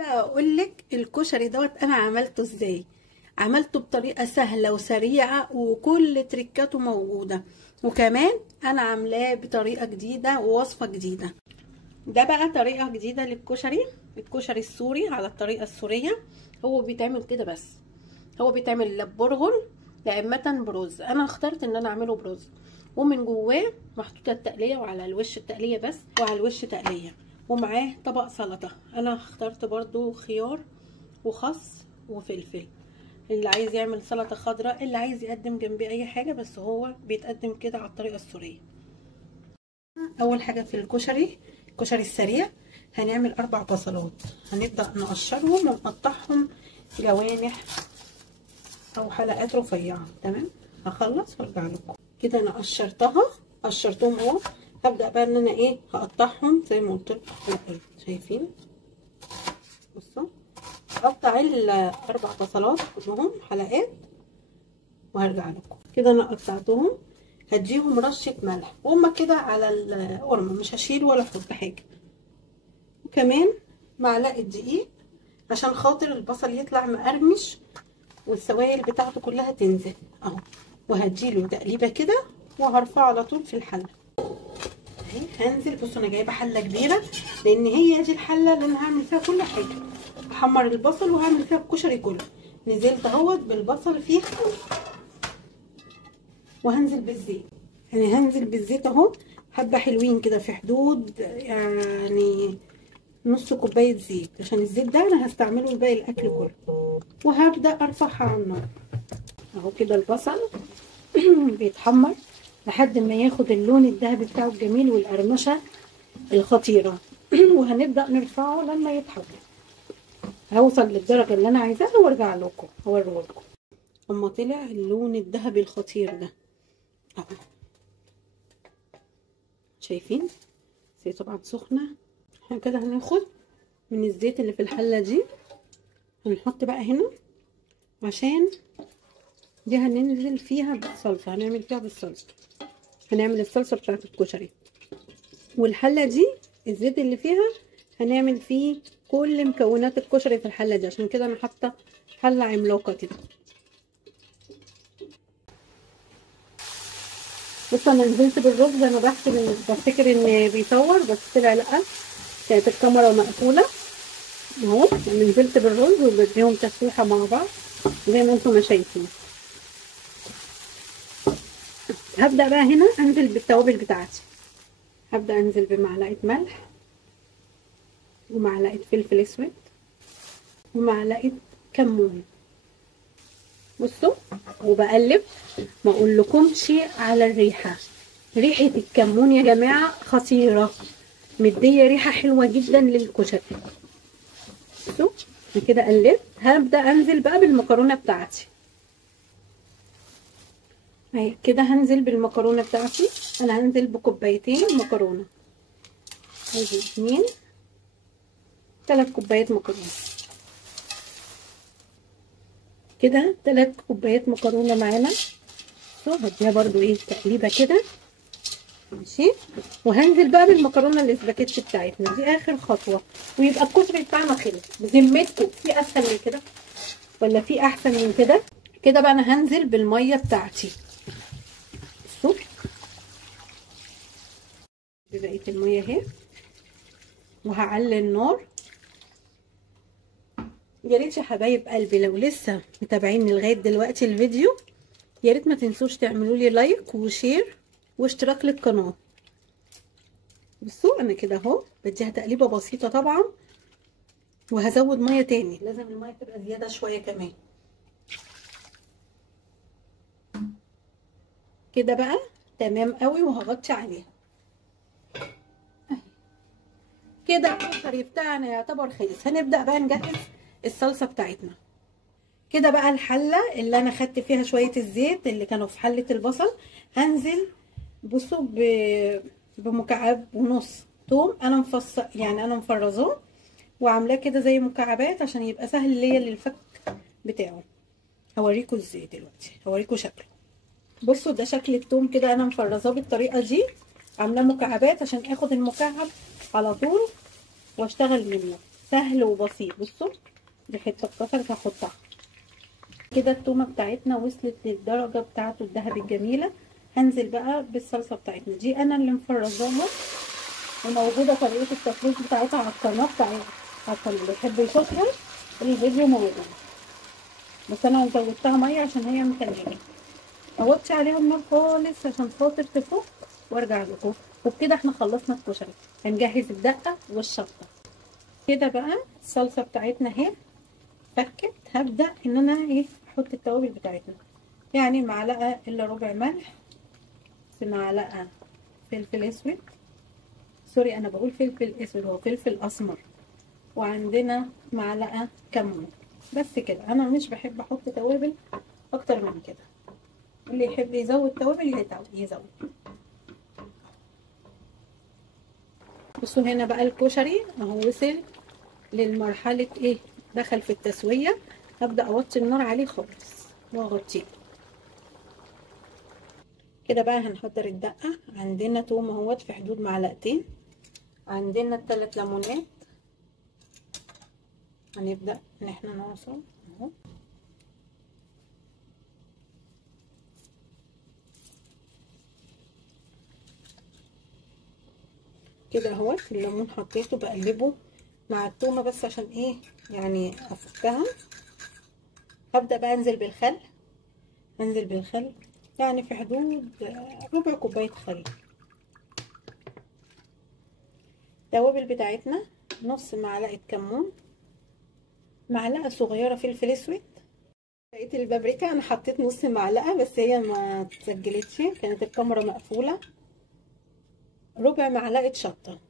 بقى اقولك الكشري دوت انا عملته ازاي. عملته بطريقه سهله وسريعه وكل تريكاته موجوده، وكمان انا عاملاه بطريقه جديده ووصفه جديده. ده بقى طريقه جديده للكشري، الكشري السوري على الطريقه السوريه. هو بيتعمل كده، بس هو بيتعمل لا برغل لا اما برز. انا اخترت ان انا اعمله برز، ومن جواه محطوطه التقليه، وعلى الوش التقليه بس، وعلى الوش تقليه، ومعاه طبق سلطه. انا اخترت برضو خيار وخس وفلفل. اللي عايز يعمل سلطه خضراء، اللي عايز يقدم جنبيه اي حاجه، بس هو بيتقدم كده على الطريقه السوريه. اول حاجه في الكشري السريع هنعمل 4 بصلات. هنبدا نقشرهم ونقطعهم جوانح او حلقات رفيعه. تمام، هخلص وارجع لكم. كده انا قشرتهم اهو. هبدا بقى ان انا هقطعهم زي ما قلت لكم حلقات. شايفين؟ بصوا، هقطع ال4 بصلات كلهم حلقات وهرجع لكم. كده انا قطعتهم، هديهم رشه ملح وهم كده على القرمه، مش هشيل ولا احط حاجه. وكمان معلقه دقيق عشان خاطر البصل يطلع مقرمش والسوائل بتاعته كلها تنزل اهو. وهديله تقليبه كده وهرفعه على طول في الحله اهي. هنزل، بصوا انا جايبه حله كبيره لان هي دي الحله اللي انا هعمل فيها كل حاجه. هحمر البصل وهعمل فيها الكشري كله. نزلت اهوت بالبصل فيها، وهنزل بالزيت. يعني هنزل بالزيت اهو حبه حلوين كده، في حدود يعني نص كوبايه زيت، عشان الزيت ده انا هستعمله لباقي الاكل كله. وهبدا ارفعها على النار اهو. كده البصل بيتحمر لحد ما ياخد اللون الذهبي بتاعه الجميل والقرمشه الخطيره. وهنبدا نرفعه لما يتحمر. هوصل للدرجه اللي انا عايزاها وارجع لكم اوريه لكم. اما طلع اللون الذهبي الخطير ده اهو، شايفين؟ زي طبعا سخنه. احنا كده هناخد من الزيت اللي في الحله دي، هنحط بقى هنا، عشان دي هننزل فيها بالصلصه. هنعمل فيها بالصلصه، هنعمل الصلصه بتاعت الكشري. والحله دي الزيت اللي فيها هنعمل فيه كل مكونات الكشري في الحله دي. عشان كده انا حاطه حله عملاقه كده. بص انا نزلت بالرز زي ما بفتكر ان بيصور، بس طلع لا، كانت الكاميرا مقفوله اهو. نزلت بالرز وبديهم تسويحه مع بعض زي ما انتم ما شايفين. هبدا بقى هنا انزل بالتوابل بتاعتي. هبدا انزل بمعلقه ملح، ومعلقه فلفل اسود، ومعلقه كمون. بصوا، وبقلب. ما اقولكمش على الريحه، ريحه الكمون يا جماعه خطيره، مديه ريحه حلوه جدا للكشري. بصوا انا كده قلبت. هبدا انزل بقى بالمكرونه بتاعتي اهي. كده هنزل بالمكرونه بتاعتي. انا هنزل بكوبايتين مكرونه، ادي 2 3 كوبايات مكرونه. كده 3 كوبايات مكرونه معانا. هديها برضو تقليبه كده ماشي. وهنزل بقى بالمكرونه الاسباجيتي بتاعتنا دي اخر خطوه، ويبقى الكشري بتاعنا خلص. بذمتكم في اسهل من كده ولا في احسن من كده؟ كده بقى انا هنزل بالميه بتاعتي. بصوا ببقيه الميه اهي، وهعلي النار. يا ريت يا حبايب قلبي لو لسه متابعيني لغايه دلوقتي الفيديو، يا ريت ما تنسوش تعملوا لي لايك وشير واشتراك للقناه. بصوا انا كده اهو بديها تقليبه بسيطه طبعا، وهزود ميه تاني. لازم الميه تبقى زياده شويه كمان. كده بقى تمام قوي، وهغطي عليها كده. الكشري بتاعنا يعتبر خلص. هنبدا بقى نجهز الصلصه بتاعتنا. كده بقى الحله اللي انا خدت فيها شويه الزيت اللي كانوا في حله البصل، هنزل بصوا بمكعب ونص توم. انا مفصل يعني انا مفرزاه وعاملاه كده زي مكعبات عشان يبقى سهل ليا للفك بتاعه. هوريكم ازاي دلوقتي، هوريكم شكله. بصوا ده شكل التوم كده، انا مفرزاه بالطريقه دي، عاملاه مكعبات عشان اخد المكعب على طول واشتغل منه. سهل وبسيط. بصوا ريحه اتكسرت هحطها كده. التومه بتاعتنا وصلت للدرجه بتاعته الذهبي الجميله. هنزل بقى بالصلصه بتاعتنا دي، انا اللي مفرزاها وموجوده طريقه التفريز بتاعتها على القناه بتاعتي، عشان اللي يحب يشوفها الفيديو موجود. بس انا زودتها ميه عشان هي مكلمه. اوطي عليها النار خالص عشان خاطر تفك وارجع لكم. وبكده احنا خلصنا الكشري. هنجهز الدقه والشطه كده بقى. الصلصه بتاعتنا اهي فكت. هبدا ان انا ايه احط التوابل بتاعتنا، يعني معلقه الا ربع ملح، معلقه فلفل اسود، سوري انا بقول فلفل اسود هو فلفل اسمر، وعندنا معلقه كمون. بس كده. انا مش بحب احط توابل اكتر من كده. اللي يحب يزود توابل يزود. بصوا هنا بقى الكشري اهو وصل للمرحله ايه، دخل في التسويه. هبدا اوطي النار عليه خالص واغطيه كده. بقى هنحضر الدقه. عندنا توم اهوت في حدود معلقتين، عندنا 3 ليمونات. هنبدا ان احنا نعصر اهو كده اهوت. الليمون حطيته بقلبه مع التومه بس عشان ايه يعني افكها. هبدا بقى انزل بالخل. انزل بالخل يعني في حدود ربع كوبايه خل. التوابل بتاعتنا نص معلقه كمون، معلقه صغيره فلفل اسود. بقيه البابريكا انا حطيت نص معلقه بس هي ما اتسجلتش، كانت الكاميرا مقفوله. ربع معلقه شطه،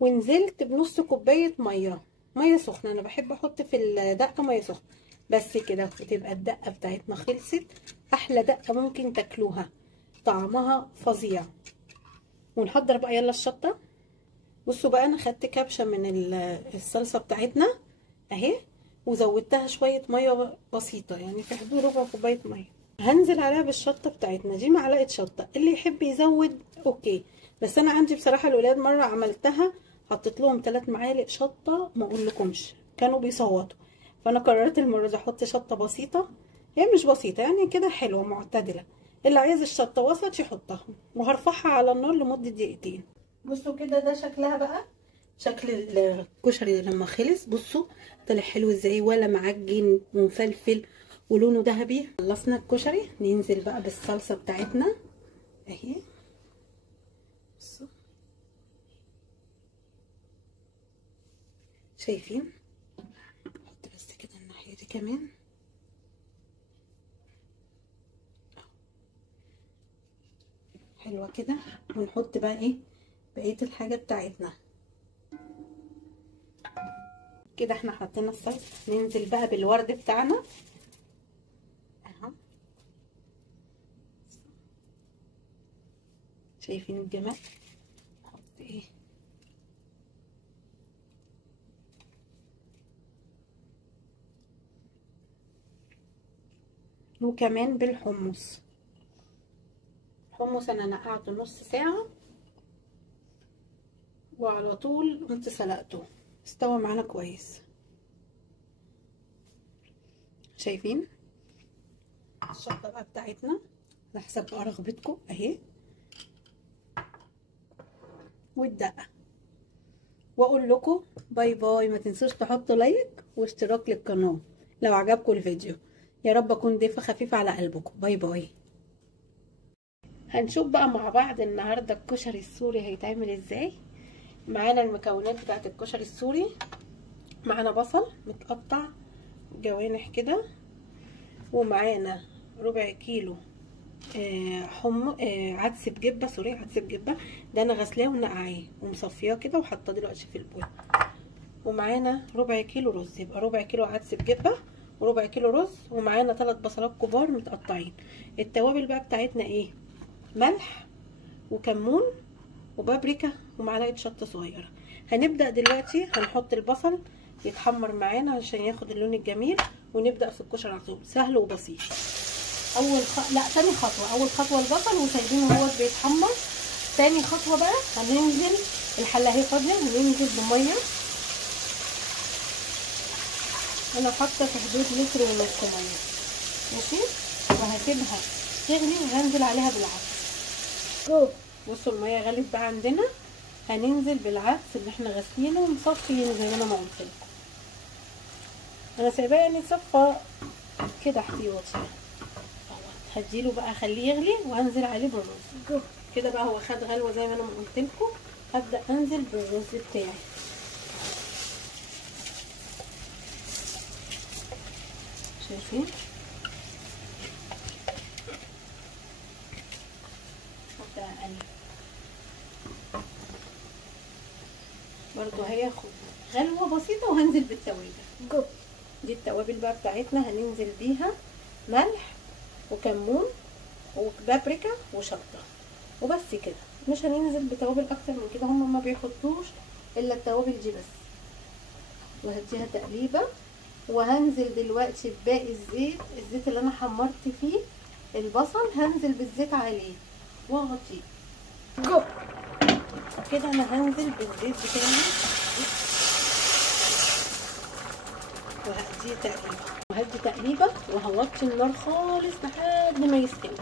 ونزلت بنص كوبايه ميه سخنه. انا بحب احط في الدقه ميه سخنه بس كده، وتبقى الدقه بتاعتنا خلصت. احلى دقه ممكن تاكلوها، طعمها فظيع. ونحضر بقى يلا الشطه. بصوا بقى انا خدت كبشه من الصلصه بتاعتنا اهي، وزودتها شويه ميه بسيطه يعني في حدود ربع كوبايه ميه. هنزل عليها بالشطه بتاعتنا دي، معلقه شطه. اللي يحب يزود اوكي، بس انا عندي بصراحه الولاد مره عملتها حطيت لهم 3 معالق شطه ما اقولكمش كانوا بيصوتوا. فانا قررت المره دي احط شطه بسيطه، هي مش بسيطه يعني كده حلوه معتدله. اللي عايز الشطه وسط يحطها، وهرفعها على النار لمده دقيقتين. بصوا كده ده شكلها بقى، شكل الكشري لما خلص. بصوا طلع حلو ازاي، ولا معجن ومفلفل ولونه ذهبي. خلصنا الكشري، ننزل بقى بالصلصه بتاعتنا اهي. بصوا شايفين، نحط بس كده الناحيه دي كمان حلوه كده. ونحط بقى ايه بقيه الحاجه بتاعتنا كده. احنا حطينا الصلصه، ننزل بقى بالورد بتاعنا اهو. شايفين الجمال. نحط ايه وكمان بالحمص. الحمص انا نقعته نص ساعه وعلى طول قمت سلقته، استوى معانا كويس. شايفين الشطه بقى بتاعتنا على حسب بقى رغبتكم اهي، والدقه. واقول لكم باي باي. ما تنسوش تحطوا لايك واشتراك للقناه لو عجبكم الفيديو. يا رب اكون ضيفه خفيفه على قلبكم. باي باي. هنشوف بقى مع بعض النهارده الكشري السوري هيتعمل ازاي. معانا المكونات بتاعت الكشري السوري. معانا بصل متقطع جوانح كده، ومعانا ربع كيلو عدس بجبه، سوري عدس بجبه. ده انا غسلاه ونقعاه ومصفياه كده وحاطاه دلوقتي في البول. ومعانا ربع كيلو رز، يبقى ربع كيلو عدس بجبه وربع كيلو رز. ومعانا 3 بصلات كبار متقطعين. التوابل بقى بتاعتنا ايه، ملح وكمون وبابريكا ومعلقه شطه صغيره. هنبدا دلوقتي هنحط البصل يتحمر معانا عشان ياخد اللون الجميل، ونبدا في الكشري على طول. سهل وبسيط. تاني خطوه. اول خطوه البصل وسايبينه هو بيتحمر. تاني خطوه بقى هننزل الحله اهي فاضيه، هننزل بميه. انا حاطه في حدود لتر ونص ميه، ماشي، وهسيبها تغلي وهنزل عليها بالعدس. بصوا الميه غلت بقى عندنا، هننزل بالعدس اللي احنا غاسلينه ومصفيينه زي ما انا ما قلت لكم. انا سايباه يعني صفى كده احتياطي. هديله بقى اخليه يغلي وهنزل عليه بالرز كده بقى. هو خد غلوه زي ما انا ما قلت لكم، هبدا انزل بالرز بتاعي. شايفين؟ هبدا اقلب برضو، هياخد غلوه بسيطه وهنزل بالتوابل. دي التوابل بقى بتاعتنا، هننزل بيها ملح وكمون وبابريكا وشطه وبس كده. مش هننزل بتوابل اكتر من كده، هم ما بيحطوش الا التوابل دي بس. وهديها تقليبه، وهنزل دلوقتي بباقي الزيت اللي انا حمرت فيه البصل، هنزل بالزيت عليه واغطيه كده. انا هنزل بالزيت بتاعي وهدي تقليبه وهوطي النار خالص لحد ما يستوي.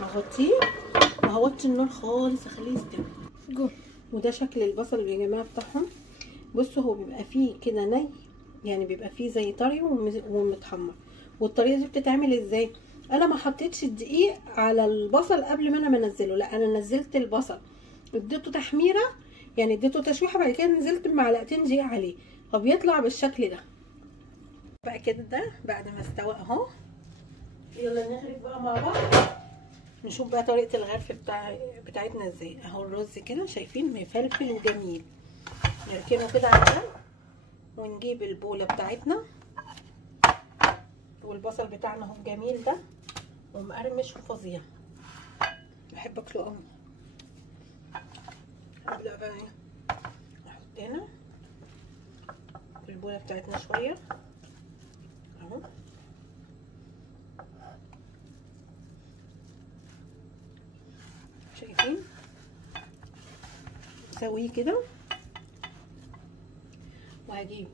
هغطيه وهوطي النار خالص اخليه يستوي. وده شكل البصل يا جماعه بتاعهم. بصوا هو بيبقى فيه كده ني، يعني بيبقى فيه زي طري ومتحمر. والطريقه دي بتتعمل ازاي؟ انا ما حطيتش الدقيق على البصل قبل ما انا منزله، لا انا نزلت البصل اديته تحميره، يعني اديته تشويحه، بعد كده نزلت بمعلقتين دقيق عليه، فبيطلع بالشكل ده بقى كده. ده بعد ما استوى اهو. يلا نغرف بقى مع بعض، نشوف بقى طريقه الغرف بتاعتنا ازاي. اهو الرز كده شايفين مفلفل وجميل. نركنه كده على جنب ونجيب البوله بتاعتنا، والبصل بتاعنا اهو جميل ده ومقرمش وفظيع، بحب اكله قوي. هبدا بقى ايه، نحط هنا في البوله بتاعتنا شويه اهو. شايفين؟ نسويه كده وهجيب،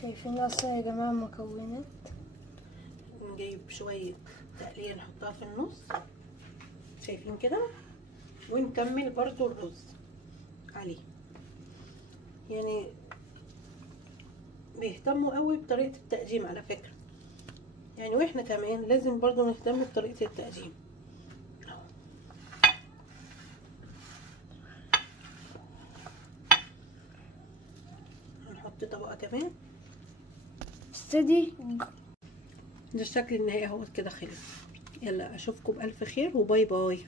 شايفين اصلا يا جماعه المكونات، نجيب شويه تقليه نحطها في النص، شايفين كده، ونكمل برضو الرز عليه. يعني بيهتموا قوي بطريقه التقديم على فكره، يعني واحنا كمان لازم برضو نهتم بطريقه التقديم. هنحط طبقه كمان. استدي. ده الشكل النهائي اهوت كده خلص. يلا اشوفكم بالف خير وباي باي.